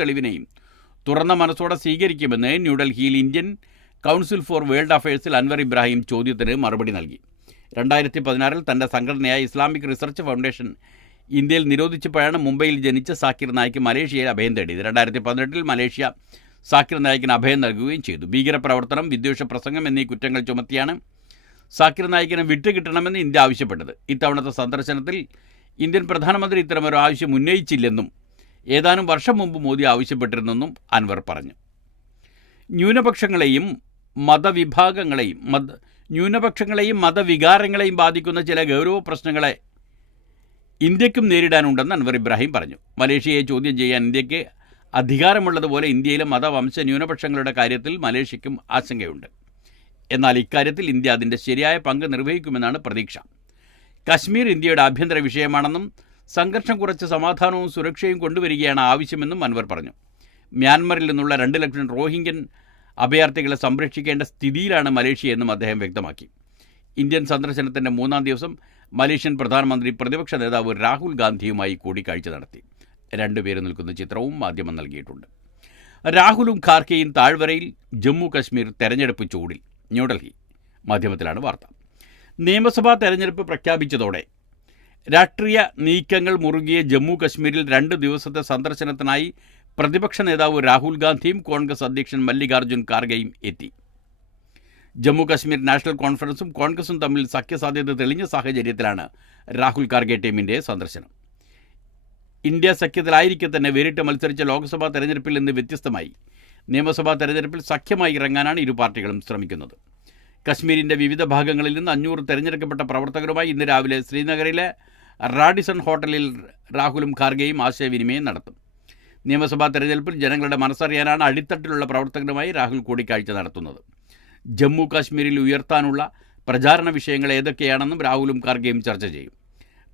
തെളിവിനെയും തുറന്ന മനസ്സോടെ സ്വീകരിക്കുമെന്ന് ന്യൂഡൽഹിയിൽ ഇന്ത്യൻ കൗൺസിൽ ഫോർ വേൾഡ് അഫയേഴ്സിൽ അൻവർ ഇബ്രാഹിം ചോദ്യത്തിന് മറുപടി നൽകി. 2016 തൻ്റെ സംഘടനയായ ഇസ്ലാമിക് റിസർച്ച് ഫൗണ്ടേഷൻ ഇന്ത്യയിൽ നിരോധിച്ചപ്പോഴാണ് മുംബൈയിൽ ജനിച്ച സാക്കിർ നായിക്ക് മലേഷ്യയിൽ അഭയം തേടിയത്. 2018 മലേഷ്യ സാക്കിർ നായിക്കിന് അഭയം നൽകുകയും ചെയ്തു. ഭീകരപ്രവർത്തനം, വിദ്വേഷ പ്രസംഗം എന്നീ കുറ്റങ്ങൾ ചുമത്തിയാണ് സാക്കിർ നായിക്കിനെ വിട്ടുകിട്ടണമെന്ന് ഇന്ത്യ ആവശ്യപ്പെട്ടത്. ഇത്തവണത്തെ സന്ദർശനത്തിൽ ഇന്ത്യൻ പ്രധാനമന്ത്രി ഇത്തരമൊരു ആവശ്യം ഉന്നയിച്ചില്ലെന്നും ഏതാനും വർഷം മുമ്പ് മോദി ആവശ്യപ്പെട്ടിരുന്നെന്നും അൻവർ പറഞ്ഞു. ന്യൂനപക്ഷങ്ങളെയും മതവികാരങ്ങളെയും ബാധിക്കുന്ന ചില ഗൗരവ പ്രശ്നങ്ങളെ ഇന്ത്യക്കും നേരിടാനുണ്ടെന്ന് അൻവർ ഇബ്രാഹിം പറഞ്ഞു. മലേഷ്യയെ ചോദ്യം ചെയ്യാൻ ഇന്ത്യക്ക് അധികാരമുള്ളതുപോലെ ഇന്ത്യയിലെ മതവംശ ന്യൂനപക്ഷങ്ങളുടെ കാര്യത്തിൽ മലേഷ്യയ്ക്കും ആശങ്കയുണ്ട്. എന്നാൽ ഇക്കാര്യത്തിൽ ഇന്ത്യ അതിൻ്റെ ശരിയായ പങ്ക് നിർവഹിക്കുമെന്നാണ് പ്രതീക്ഷ. കശ്മീർ ഇന്ത്യയുടെ ആഭ്യന്തര വിഷയമാണെന്നും സംഘർഷം കുറച്ച് സമാധാനവും സുരക്ഷയും കൊണ്ടുവരികയാണ് ആവശ്യമെന്നും അൻവർ പറഞ്ഞു. മ്യാൻമറിൽ നിന്നുള്ള 2 ലക്ഷം റോഹിംഗ്യൻ അഭയാർത്ഥികളെ സംരക്ഷിക്കേണ്ട സ്ഥിതിയിലാണ് മലേഷ്യയെന്നും അദ്ദേഹം വ്യക്തമാക്കി. ഇന്ത്യൻ സന്ദർശനത്തിൻ്റെ 3-ാം ദിവസം മലേഷ്യൻ പ്രധാനമന്ത്രി പ്രതിപക്ഷ നേതാവ് രാഹുൽ ഗാന്ധിയുമായി കൂടിക്കാഴ്ച നടത്തി. 2 പേര് നിൽക്കുന്ന ചിത്രവും മാധ്യമം നൽകിയിട്ടുണ്ട്. രാഹുലും ഖാർഗെയും താഴ്വരയിൽ. ജമ്മു കശ്മീർ തെരഞ്ഞെടുപ്പ് ചൂടിൽ. ന്യൂഡൽഹി. മാധ്യമത്തിലാണ് വാർത്ത. നിയമസഭാ തെരഞ്ഞെടുപ്പ് പ്രഖ്യാപിച്ചതോടെ രാഷ്ട്രീയ നീക്കങ്ങൾ മുറുകിയ ജമ്മു കശ്മീരിൽ 2 ദിവസത്തെ സന്ദർശനത്തിനായി പ്രതിപക്ഷ നേതാവ് രാഹുൽ ഗാന്ധിയും കോൺഗ്രസ് അധ്യക്ഷൻ മല്ലികാർജ്ജുൻ ഖാർഗെയും എത്തി. ജമ്മു കശ്മീർ നാഷണൽ കോൺഫറൻസും കോൺഗ്രസും തമ്മിൽ സഖ്യസാധ്യത തെളിഞ്ഞ സാഹചര്യത്തിലാണ് രാഹുൽ ഖാർഗെ ടീമിൻ്റെ സന്ദർശനം. ഇന്ത്യ സഖ്യത്തിലായിരിക്കെ തന്നെ വേറിട്ട് മത്സരിച്ച ലോക്സഭാ തെരഞ്ഞെടുപ്പിൽ നിന്ന് വ്യത്യസ്തമായി നിയമസഭാ തെരഞ്ഞെടുപ്പിൽ സഖ്യമായി ഇറങ്ങാനാണ് ഇരു പാർട്ടികളും ശ്രമിക്കുന്നത്. കശ്മീരിൻ്റെ വിവിധ ഭാഗങ്ങളിൽ നിന്ന് 500 തെരഞ്ഞെടുക്കപ്പെട്ട പ്രവർത്തകരുമായി ഇന്ന് രാവിലെ ശ്രീനഗറിലെ റാഡിസൺ ഹോട്ടലിൽ രാഹുലും ഖാർഗെയും ആശയവിനിമയം നടത്തും. നിയമസഭാ തെരഞ്ഞെടുപ്പിൽ ജനങ്ങളുടെ മനസ്സറിയാനാണ് അടിത്തട്ടിലുള്ള പ്രവർത്തകരുമായി രാഹുൽ കൂടിക്കാഴ്ച നടത്തുന്നത്. ജമ്മു കാശ്മീരിൽ ഉയർത്താനുള്ള പ്രചാരണ വിഷയങ്ങൾ ഏതൊക്കെയാണെന്നും രാഹുലും ഖാർഗെയും ചർച്ച ചെയ്യും.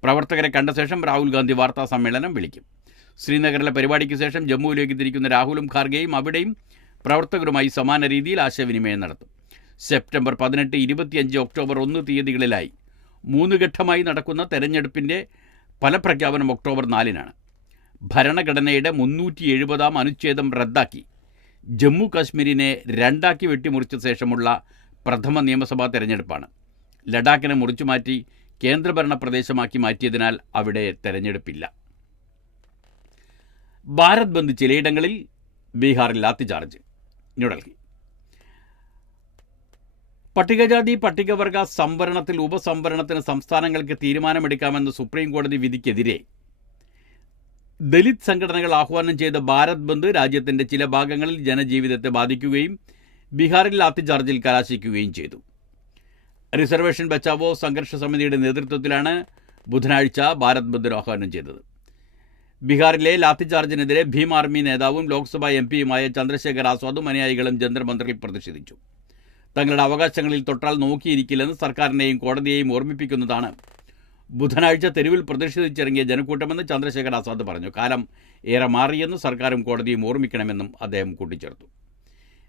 പ്രവർത്തകരെ കണ്ട ശേഷം രാഹുൽ ഗാന്ധി വാർത്താ സമ്മേളനം വിളിക്കും. ശ്രീനഗറിലെ പരിപാടിക്ക് ശേഷം ജമ്മുവിലേക്ക് തിരിക്കുന്ന രാഹുലും ഖാർഗെയും അവിടെയും പ്രവർത്തകരുമായി സമാന രീതിയിൽ ആശയവിനിമയം നടത്തും. സെപ്റ്റംബർ 18, 25, ഒക്ടോബർ 1 തീയതികളിലായി 3 ഘട്ടമായി നടക്കുന്ന തെരഞ്ഞെടുപ്പിൻ്റെ ഫലപ്രഖ്യാപനം ഒക്ടോബർ 4-നാണ്. ഭരണഘടനയുടെ 370-ാം അനുച്ഛേദം റദ്ദാക്കി ജമ്മു കാശ്മീരിനെ 2ആക്കി വെട്ടിമുറിച്ച ശേഷമുള്ള പ്രഥമ നിയമസഭാ തെരഞ്ഞെടുപ്പാണ്. ലഡാക്കിനെ മുറിച്ചുമാറ്റി കേന്ദ്രഭരണ പ്രദേശമാക്കി മാറ്റിയതിനാൽ അവിടെ തെരഞ്ഞെടുപ്പില്ല. ഭാരത് ബന്ദ് ചിലയിടങ്ങളിൽ, ബീഹാറിൽ ലാത്തിചാർജ്. ന്യൂഡൽഹി. പട്ടികജാതി പട്ടികവർഗ സംവരണത്തിൽ ഉപസംവരണത്തിന് സംസ്ഥാനങ്ങൾക്ക് തീരുമാനമെടുക്കാമെന്ന സുപ്രീം കോടതി വിധിക്കെതിരെ ദലിത് സംഘടനകൾ ആഹ്വാനം ചെയ്ത ഭാരത് ബന്ദ് രാജ്യത്തിൻ്റെ ചില ഭാഗങ്ങളിൽ ജനജീവിതത്തെ ബാധിക്കുകയും ബീഹാറിൽ ലാത്തിചാർജിൽ കലാശിക്കുകയും ചെയ്തു. റിസർവേഷൻ ബച്ചാവോ സംഘർഷ സമിതിയുടെ നേതൃത്വത്തിലാണ് ബുധനാഴ്ച ഭാരത് ബന്ദ് ആഹ്വാനം ചെയ്തത്. ബീഹാറിലെ ലാത്തിചാർജിനെതിരെ ഭീം ആർമി നേതാവും ലോക്സഭാ എംപിയുമായ ചന്ദ്രശേഖർ ആസാദും അനുയായികളും ജന്തർ മന്ദിറിൽ പ്രതിഷേധിച്ചു. തങ്ങളുടെ അവകാശങ്ങളിൽ തൊട്ടാൽ നോക്കിയിരിക്കില്ലെന്ന് സർക്കാരിനെയും കോടതിയെയും ഓർമ്മിപ്പിക്കുന്നതാണ് ബുധനാഴ്ച തെരുവിൽ പ്രതിഷേധിച്ചിറങ്ങിയ ജനക്കൂട്ടമെന്ന് ചന്ദ്രശേഖർ ആസാദ് പറഞ്ഞു. കാലം ഏറെ മാറിയെന്ന് സർക്കാരും കോടതിയും ഓർമ്മിക്കണമെന്നും അദ്ദേഹം കൂട്ടിച്ചേർത്തു.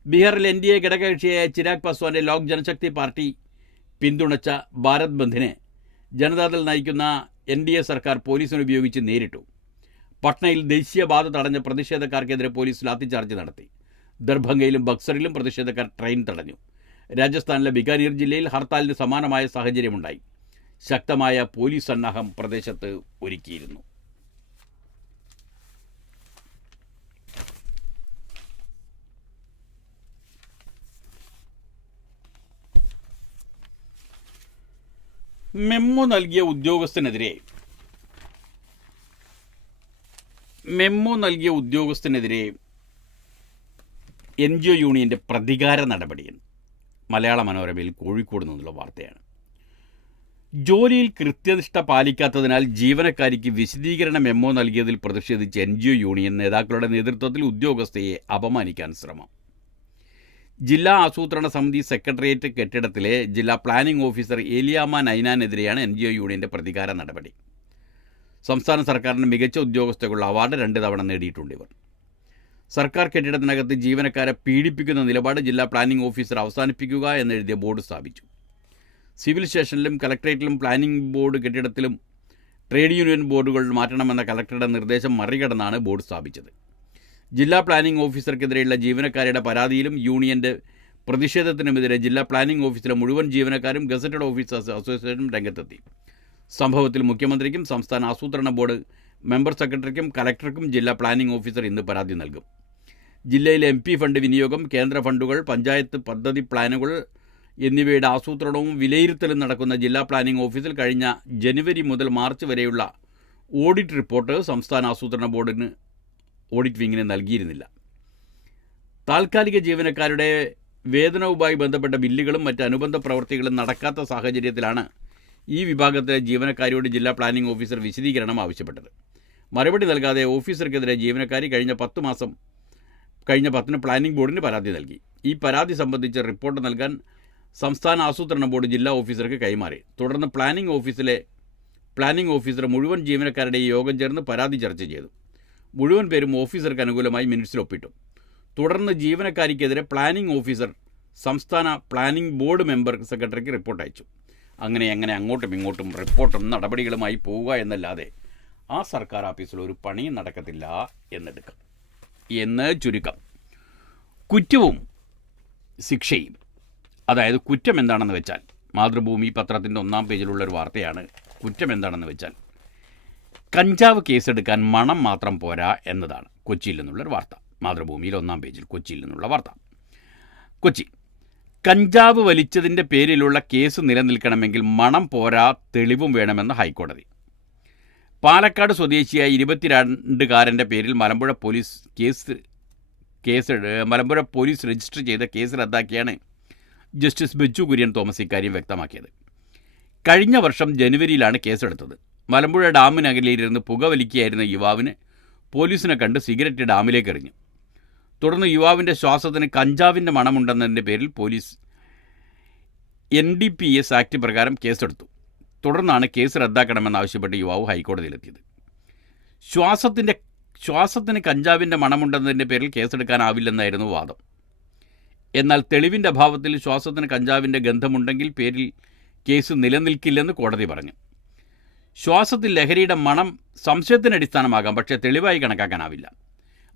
ബീഹാറിൽ NDA ഘടകകക്ഷിയായ ചിരാഗ് പാസ്വാന്റെ ലോക് ജനശക്തി പാർട്ടി പിന്തുണച്ച ഭാരത് ബന്ദിനെ ജനതാദൾ നയിക്കുന്ന NDA സർക്കാർ പോലീസിനെ ഉപയോഗിച്ച് നേരിട്ടു. പട്നയിൽ ദേശീയപാത തടഞ്ഞ പ്രതിഷേധക്കാർക്കെതിരെ പോലീസ് ലാത്തിചാർജ് നടത്തി. ദർഭംഗയിലും ബക്സറിലും പ്രതിഷേധക്കാർ ട്രെയിൻ തടഞ്ഞു. രാജസ്ഥാനിലെ ബിക്കാനീർ ജില്ലയിൽ ഹർത്താലിന് സമാനമായ സാഹചര്യമുണ്ടായി. ശക്തമായ പോലീസ് സന്നാഹം പ്രദേശത്ത് ഒരുക്കിയിരുന്നു. മെമ്മോ നൽകിയ ഉദ്യോഗസ്ഥനെതിരെ NGO യൂണിയൻ്റെ പ്രതികാര നടപടിയെന്ന് മലയാള മനോരമയിൽ കോഴിക്കോട് നിന്നുള്ള വാർത്തയാണ്. ജോലിയിൽ കൃത്യനിഷ്ഠ പാലിക്കാത്തതിനാൽ ജീവനക്കാരിക്ക് വിശദീകരണ മെമ്മോ നൽകിയതിൽ പ്രതിഷേധിച്ച് NGO യൂണിയൻ നേതാക്കളുടെ നേതൃത്വത്തിൽ ഉദ്യോഗസ്ഥയെ അപമാനിക്കാൻ ശ്രമം. ജില്ലാ ആസൂത്രണ സമിതി സെക്രട്ടേറിയറ്റ് കെട്ടിടത്തിലെ ജില്ലാ പ്ലാനിംഗ് ഓഫീസർ ഏലിയാമ്മ നൈനാനെതിരെയാണ് NGO യൂണിയൻ്റെ പ്രതികാര നടപടി. സംസ്ഥാന സർക്കാരിന് മികച്ച ഉദ്യോഗസ്ഥക്കുള്ള അവാർഡ് 2 തവണ നേടിയിട്ടുണ്ട് ഇവർ. സർക്കാർ കെട്ടിടത്തിനകത്ത് ജീവനക്കാരെ പീഡിപ്പിക്കുന്ന നിലപാട് ജില്ലാ പ്ലാനിംഗ് ഓഫീസർ അവസാനിപ്പിക്കുക എന്നെഴുതിയ ബോർഡ് സ്ഥാപിച്ചു. സിവിൽ സ്റ്റേഷനിലും കലക്ട്രേറ്റിലും പ്ലാനിംഗ് ബോർഡ് കെട്ടിടത്തിലും ട്രേഡ് യൂണിയൻ ബോർഡുകൾ മാറ്റണമെന്ന കലക്ടറുടെ നിർദ്ദേശം മറികടന്നാണ് ബോർഡ് സ്ഥാപിച്ചത്. ജില്ലാ പ്ലാനിംഗ് ഓഫീസർക്കെതിരെയുള്ള ജീവനക്കാരുടെ പരാതിയിലും യൂണിയൻ്റെ പ്രതിഷേധത്തിനുമെതിരെ ജില്ലാ പ്ലാനിംഗ് ഓഫീസിലെ മുഴുവൻ ജീവനക്കാരും ഗസറ്റഡ് ഓഫീസേഴ്സ് അസോസിയേഷനും രംഗത്തെത്തി. സംഭവത്തിൽ മുഖ്യമന്ത്രിക്കും സംസ്ഥാന ആസൂത്രണ ബോർഡ് മെമ്പർ സെക്രട്ടറിക്കും കലക്ടർക്കും ജില്ലാ പ്ലാനിംഗ് ഓഫീസർ ഇന്ന് പരാതി നൽകും. ജില്ലയിലെ MP ഫണ്ട് വിനിയോഗം, കേന്ദ്ര ഫണ്ടുകൾ, പഞ്ചായത്ത് പദ്ധതി പ്ലാനുകൾ എന്നിവയുടെ ആസൂത്രണവും വിലയിരുത്തലും നടക്കുന്ന ജില്ലാ പ്ലാനിംഗ് ഓഫീസിൽ കഴിഞ്ഞ ജനുവരി മുതൽ മാർച്ച് വരെയുള്ള ഓഡിറ്റ് റിപ്പോർട്ട് സംസ്ഥാന ആസൂത്രണ ബോർഡിന് ഓഡിറ്റ് വിങ്ങിന് നൽകിയിരുന്നില്ല. താൽക്കാലിക ജീവനക്കാരുടെ വേതനവുമായി ബന്ധപ്പെട്ട ബില്ലുകളും മറ്റ് അനുബന്ധ പ്രവൃത്തികളും നടക്കാത്ത സാഹചര്യത്തിലാണ് ഈ വിഭാഗത്തിലെ ജീവനക്കാരിയോട് ജില്ലാ പ്ലാനിംഗ് ഓഫീസർ വിശദീകരണം ആവശ്യപ്പെട്ടത്. മറുപടി നൽകാതെ ഓഫീസർക്കെതിരെ ജീവനക്കാരി കഴിഞ്ഞ 10 പ്ലാനിംഗ് ബോർഡിന് പരാതി നൽകി. ഈ പരാതി സംബന്ധിച്ച് റിപ്പോർട്ട് നൽകാൻ സംസ്ഥാന ആസൂത്രണ ബോർഡ് ജില്ലാ ഓഫീസർക്ക് കൈമാറി. തുടർന്ന് പ്ലാനിംഗ് ഓഫീസർ മുഴുവൻ ജീവനക്കാരുടെയും യോഗം ചേർന്ന് പരാതി ചർച്ച ചെയ്തു. മുഴുവൻ പേരും ഓഫീസർക്ക് അനുകൂലമായി മിനിറ്റ്സിൽ ഒപ്പിട്ടു. തുടർന്ന് ജീവനക്കാരിക്കെതിരെ പ്ലാനിംഗ് ഓഫീസർ സംസ്ഥാന പ്ലാനിംഗ് ബോർഡ് മെമ്പർ സെക്രട്ടറിക്ക് റിപ്പോർട്ട് അയച്ചു. അങ്ങനെ അങ്ങോട്ടും ഇങ്ങോട്ടും റിപ്പോർട്ടും നടപടികളുമായി പോവുക എന്നല്ലാതെ ആ സർക്കാർ ഓഫീസിൽ ഒരു പണിയും നടക്കത്തില്ല എന്ന് ചുരുക്കം. കുറ്റവും ശിക്ഷയും, അതായത് കുറ്റം എന്താണെന്ന് വെച്ചാൽ, മാതൃഭൂമി പത്രത്തിൻ്റെ 1-ാം പേജിലുള്ള ഒരു വാർത്തയാണ്. കുറ്റം എന്താണെന്ന് വെച്ചാൽ കഞ്ചാവ് കേസെടുക്കാൻ മണം മാത്രം പോരാ എന്നതാണ് കൊച്ചിയിൽ നിന്നുള്ളൊരു വാർത്ത. മാതൃഭൂമിയിൽ 1-ാം പേജിൽ കൊച്ചിയിൽ നിന്നുള്ള വാർത്ത. കൊച്ചി: കഞ്ചാവ് വലിച്ചതിൻ്റെ പേരിലുള്ള കേസ് നിലനിൽക്കണമെങ്കിൽ മണം പോരാ, തെളിവും വേണമെന്ന് ഹൈക്കോടതി. പാലക്കാട് സ്വദേശിയായ 22-കാരൻ്റെ പേരിൽ മലമ്പുഴ പോലീസ് രജിസ്റ്റർ ചെയ്ത കേസ് റദ്ദാക്കിയാണ് ജസ്റ്റിസ് ബെച്ചു കുര്യൻ തോമസ് ഇക്കാര്യം വ്യക്തമാക്കിയത്. കഴിഞ്ഞ വർഷം ജനുവരിയിലാണ് കേസെടുത്തത്. മലമ്പുഴ ഡാമിനകലിരുന്ന് പുകവലിക്കുകയായിരുന്ന യുവാവിന് പോലീസിനെ കണ്ട് സിഗരറ്റ് ഡാമിലേക്ക് എറിഞ്ഞു. തുടർന്ന് യുവാവിൻ്റെ ശ്വാസത്തിന് കഞ്ചാവിൻ്റെ മണമുണ്ടെന്നതിൻ്റെ പേരിൽ പോലീസ് NDPS ആക്ട് പ്രകാരം കേസെടുത്തു. തുടർന്നാണ് കേസ് റദ്ദാക്കണമെന്നാവശ്യപ്പെട്ട് യുവാവ് ഹൈക്കോടതിയിലെത്തിയത്. ശ്വാസത്തിന് കഞ്ചാവിൻ്റെ മണമുണ്ടെന്നതിൻ്റെ പേരിൽ കേസെടുക്കാനാവില്ലെന്നായിരുന്നു വാദം. എന്നാൽ തെളിവിൻ്റെ അഭാവത്തിൽ ശ്വാസത്തിന് കഞ്ചാവിൻ്റെ ഗന്ധമുണ്ടെങ്കിൽ പേരിൽ കേസ് നിലനിൽക്കില്ലെന്ന് കോടതി പറഞ്ഞു. ശ്വാസത്തിൽ ലഹരിയുടെ മണം സംശയത്തിന് അടിസ്ഥാനമാകാം, പക്ഷേ തെളിവായി കണക്കാക്കാനാവില്ല.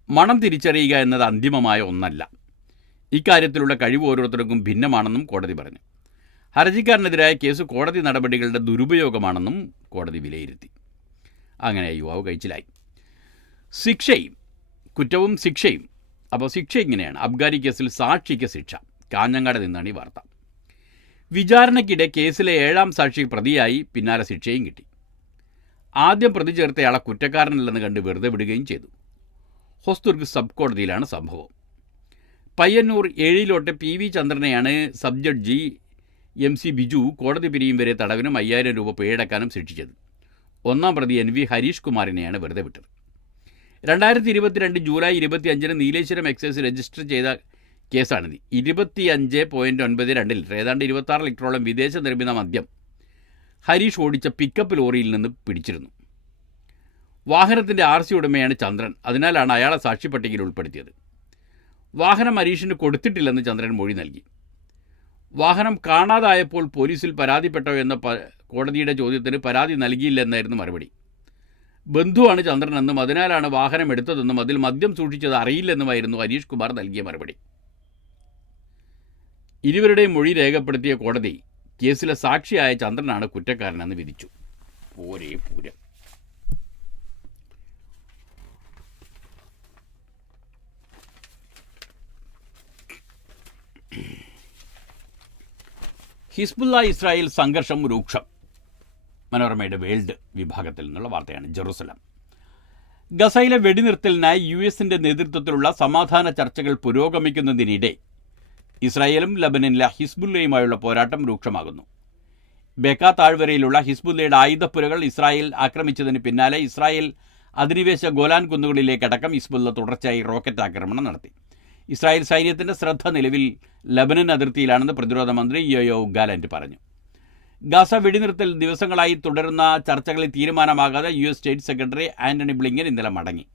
മണം തിരിച്ചറിയുക എന്നത് അന്തിമമായ ഒന്നല്ല. ഇക്കാര്യത്തിലുള്ള കഴിവ് ഓരോരുത്തർക്കും ഭിന്നമാണെന്നും കോടതി പറഞ്ഞു. ഹർജിക്കാരനെതിരായ കേസ് കോടതി നടപടികളുടെ ദുരുപയോഗമാണെന്നും കോടതി വിലയിരുത്തി. അങ്ങനെ യുവാവ് കഴിച്ചിലായി. കുറ്റവും ശിക്ഷയും. അപ്പോൾ ശിക്ഷ ഇങ്ങനെയാണ്. അബ്കാരി കേസിൽ സാക്ഷിക്ക് ശിക്ഷ. കാഞ്ഞങ്ങാട് നിന്നാണ് ഈ വാർത്ത. വിചാരണയ്ക്കിടെ കേസിലെ 7ാം സാക്ഷി പ്രതിയായി, പിന്നാലെ ശിക്ഷയും കിട്ടി. ആദ്യം പ്രതി ചേർത്തയാളെ കുറ്റക്കാരനല്ലെന്ന് കണ്ട് വെറുതെ വിടുകയും ചെയ്തു. ഹൊസ്ദുർഗ് സബ് കോടതിയിലാണ് സംഭവം. പയ്യന്നൂർ ഏഴിലോട്ടെ PV ചന്ദ്രനെയാണ് സബ് ജഡ്ജി MC ബിജു കോടതി പിരിയും വരെ തടവിനും 5000 രൂപ പിഴയടക്കാനും ശിക്ഷിച്ചത്. 1ാം പ്രതി NV ഹരീഷ് കുമാറിനെയാണ് വെറുതെ വിട്ടത്. 2022 ജൂലൈ 25-ന് നീലേശ്വരം എക്സൈസ് രജിസ്റ്റർ ചെയ്ത കേസാണിത്. 25.92 ലിറ്റർ, ഏതാണ്ട് 26 ലിറ്ററോളം വിദേശ നിർമ്മിത മദ്യം ഹരീഷ് ഓടിച്ച പിക്കപ്പ് ലോറിയിൽ നിന്ന് പിടിച്ചിരുന്നു. വാഹനത്തിൻ്റെ RC ഉടമയാണ് ചന്ദ്രൻ. അതിനാലാണ് അയാളെ സാക്ഷിപ്പട്ടികയിൽ ഉൾപ്പെടുത്തിയത്. വാഹനം ഹരീഷിന് കൊടുത്തിട്ടില്ലെന്ന് ചന്ദ്രൻ മൊഴി നൽകി. വാഹനം കാണാതായപ്പോൾ പോലീസിൽ പരാതിപ്പെട്ടോ എന്ന കോടതിയുടെ ചോദ്യത്തിന് പരാതി നൽകിയില്ലെന്നായിരുന്നു മറുപടി. ബന്ധുവാണ് ചന്ദ്രനെന്നും അതിനാലാണ് വാഹനം എടുത്തതെന്നും അതിൽ മദ്യം സൂക്ഷിച്ചത് അറിയില്ലെന്നുമായിരുന്നു ഹരീഷ് കുമാർ നൽകിയ മറുപടി. ഇരുവരുടെയും മൊഴി രേഖപ്പെടുത്തിയ കോടതി കേസിലെ സാക്ഷിയായ ചന്ദ്രനാണ് കുറ്റക്കാരനെന്ന് വിധിച്ചു. പോരേ പൂരം. ഹിസ്ബുള്ള ഇസ്രായേൽ സംഘർഷം രൂക്ഷം. മനോരമയുടെ വേൾഡ് വിഭാഗത്തിൽ നിന്നുള്ള വാർത്തയാണ്. ജെറുസലം. ഗസയിലെ വെടിനിർത്തലിനായി US-ന്റെ നേതൃത്വത്തിലുള്ള സമാധാന ചർച്ചകൾ പുരോഗമിക്കുന്നതിനിടെ ഇസ്രായേലും ലബനനിലെ ഹിസ്ബുള്ളയുമായുള്ള പോരാട്ടം രൂക്ഷമാകുന്നു. ബെക്ക താഴ്വരയിലുള്ള ഹിസ്ബുള്ളയുടെ ആയുധപ്പുരകൾ ഇസ്രായേൽ ആക്രമിച്ചതിന് പിന്നാലെ ഇസ്രായേൽ അധിനിവേശ ഗോലാൻ കുന്നുകളിലേക്കടക്കം ഹിസ്ബുള്ള തുടർച്ചയായി റോക്കറ്റ് ആക്രമണം നടത്തി. ഇസ്രായേൽ സൈന്യത്തിൻ്റെ ശ്രദ്ധ നിലവിൽ ലബനൻ അതിർത്തിയിലാണെന്ന് പ്രതിരോധ മന്ത്രി യോയോവ് ഗാലന്റ് പറഞ്ഞു. ഗാസ വെടിനിർത്തൽ ദിവസങ്ങളായി തുടരുന്ന ചർച്ചകളിൽ തീരുമാനമാകാതെ US state secretary Antony Blinken ഇന്നലെ മടങ്ങി.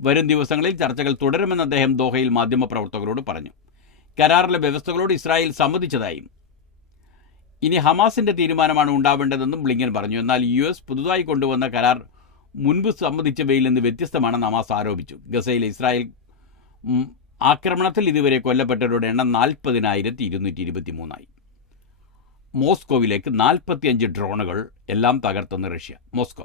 വരും ദിവസങ്ങളിൽ ചർച്ചകൾ തുടരുമെന്ന് അദ്ദേഹം ദോഹയിൽ മാധ്യമപ്രവർത്തകരോട് പറഞ്ഞു. കരാറിലെ വ്യവസ്ഥകളോട് ഇസ്രായേൽ സമ്മതിച്ചതായും ഇനി ഹമാസിൻ്റെ തീരുമാനമാണ് ഉണ്ടാവേണ്ടതെന്നും ബ്ലിങ്കൻ പറഞ്ഞു. എന്നാൽ US പുതുതായി കൊണ്ടുവന്ന കരാർ മുൻപ് സമ്മതിച്ചവയിൽ നിന്ന് വ്യത്യസ്തമാണെന്ന് ഹമാസ് ആരോപിച്ചു. ഗസയിലെ ഇസ്രായേൽ ആക്രമണത്തിൽ ഇതുവരെ കൊല്ലപ്പെട്ടവരുടെ എണ്ണം 40,223. മോസ്കോവിലേക്ക് 45 ഡ്രോണുകൾ, എല്ലാം തകർത്തെന്ന് റഷ്യ. മോസ്കോ.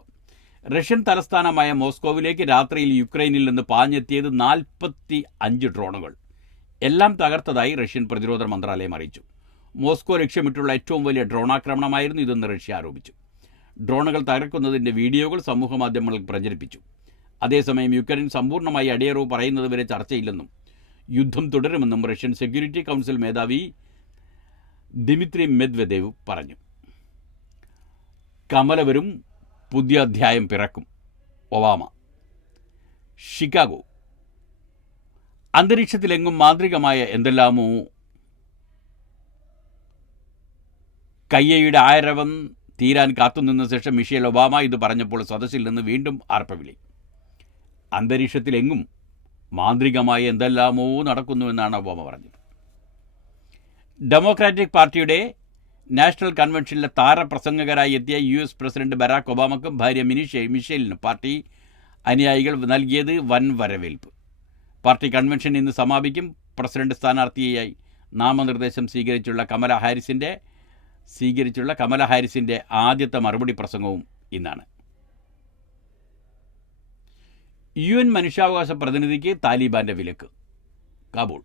റഷ്യൻ തലസ്ഥാനമായ മോസ്കോവിലേക്ക് രാത്രിയിൽ യുക്രൈനിൽ നിന്ന് പാഞ്ഞെത്തിയത് 45 ഡ്രോണുകൾ, എല്ലാം തകർത്തതായി റഷ്യൻ പ്രതിരോധ മന്ത്രാലയം അറിയിച്ചു. മോസ്കോ ലക്ഷ്യമിട്ടുള്ള ഏറ്റവും വലിയ ഡ്രോണാക്രമണമായിരുന്നു ഇതെന്ന് റഷ്യ ആരോപിച്ചു. ഡ്രോണുകൾ തകർക്കുന്നതിൻ്റെ വീഡിയോകൾ സമൂഹമാധ്യമങ്ങളിൽ പ്രചരിപ്പിച്ചു. അതേസമയം യുക്രൈൻ സമ്പൂർണ്ണമായി അടിയറവ് പറയുന്നതുവരെ ചർച്ചയില്ലെന്നും യുദ്ധം തുടരുമെന്നും റഷ്യൻ സെക്യൂരിറ്റി കൗൺസിൽ മേധാവി ദിമിത്രി മെദ്വദേവ് പറഞ്ഞു. കമല വരും, പുതിയ അധ്യായം പിറക്കും. ഒബാമ. ഷിക്കാഗോ. അന്തരീക്ഷത്തിലെങ്ങും മാന്ത്രികമായ എന്തെല്ലാമോ. കയ്യയുടെ ആരവം തീരാൻ കാത്തുനിന്ന ശേഷം മിഷേൽ ഒബാമ ഇത് പറഞ്ഞപ്പോൾ സദസ്സിൽ നിന്ന് വീണ്ടും ആർപ്പവിളി. അന്തരീക്ഷത്തിലെങ്ങും മാന്ത്രികമായ എന്തെല്ലാമോ നടക്കുന്നുവെന്നാണ് ഒബാമ പറഞ്ഞത്. ഡെമോക്രാറ്റിക് പാർട്ടിയുടെ നാഷണൽ കൺവെൻഷനിലെ താരപ്രസംഗകരായി എത്തിയ US പ്രസിഡന്റ് ബരാക് ഒബാമയ്ക്കും ഭാര്യ മിഷേലിനും പാർട്ടി അനുയായികൾ നൽകിയത് വൻ വരവേൽപ്പ്. പാർട്ടി കൺവെൻഷൻ ഇന്ന് സമാപിക്കും. പ്രസിഡന്റ് സ്ഥാനാർത്ഥിയായി നാമനിർദ്ദേശം സ്വീകരിച്ചുള്ള കമല ഹാരിസിൻ്റെ ആദ്യത്തെ മറുപടി പ്രസംഗവും ഇന്നാണ്. UN മനുഷ്യാവകാശ പ്രതിനിധിക്ക് താലിബാന്റെ വിലക്ക്. കാബൂൾ.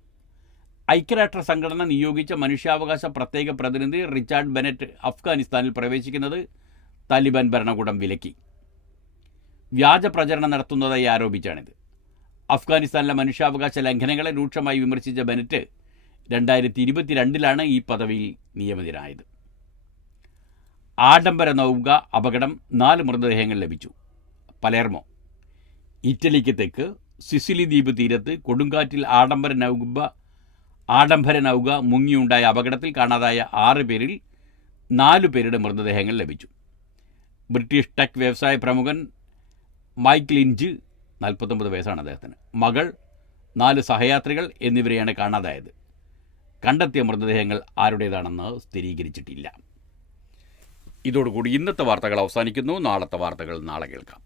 ഐക്യരാഷ്ട്ര സംഘടന നിയോഗിച്ച മനുഷ്യാവകാശ പ്രത്യേക പ്രതിനിധി റിച്ചാർഡ് ബെനറ്റ് അഫ്ഗാനിസ്ഥാനിൽ പ്രവേശിക്കുന്നത് താലിബാൻ ഭരണകൂടം വിലക്കി. വ്യാജ പ്രചരണം നടത്തുന്നതായി ആരോപിച്ചാണിത്. അഫ്ഗാനിസ്ഥാനിലെ മനുഷ്യാവകാശ ലംഘനങ്ങളെ രൂക്ഷമായി വിമർശിച്ച ബെനറ്റ് 2022 ഈ പദവിയിൽ നിയമിതനായത്. ആഡംബര നൗക അപകടം 4 മൃതദേഹങ്ങൾ ലഭിച്ചു. പലേർമോ. ഇറ്റലിക്ക് തെക്ക് സിസിലി ദ്വീപ് തീരത്ത് കൊടുങ്കാറ്റിൽ ആഡംബര നൗക മുങ്ങിയുണ്ടായ അപകടത്തിൽ കാണാതായ 6 പേരിൽ 4 പേരുടെ മൃതദേഹങ്ങൾ ലഭിച്ചു. ബ്രിട്ടീഷ് ടെക് വ്യവസായ പ്രമുഖൻ മൈക്കിൾ ലിഞ്ച്, 49 വയസ്സാണ് അദ്ദേഹത്തിന്, മകൾ, 4 സഹയാത്രികൾ എന്നിവരെയാണ് കാണാതായത്. കണ്ടെത്തിയ മൃതദേഹങ്ങൾ ആരുടേതാണെന്ന് സ്ഥിരീകരിച്ചിട്ടില്ല. ഇതോടുകൂടി ഇന്നത്തെ വാർത്തകൾ അവസാനിക്കുന്നു. നാളത്തെ വാർത്തകൾ നാളെ കേൾക്കാം.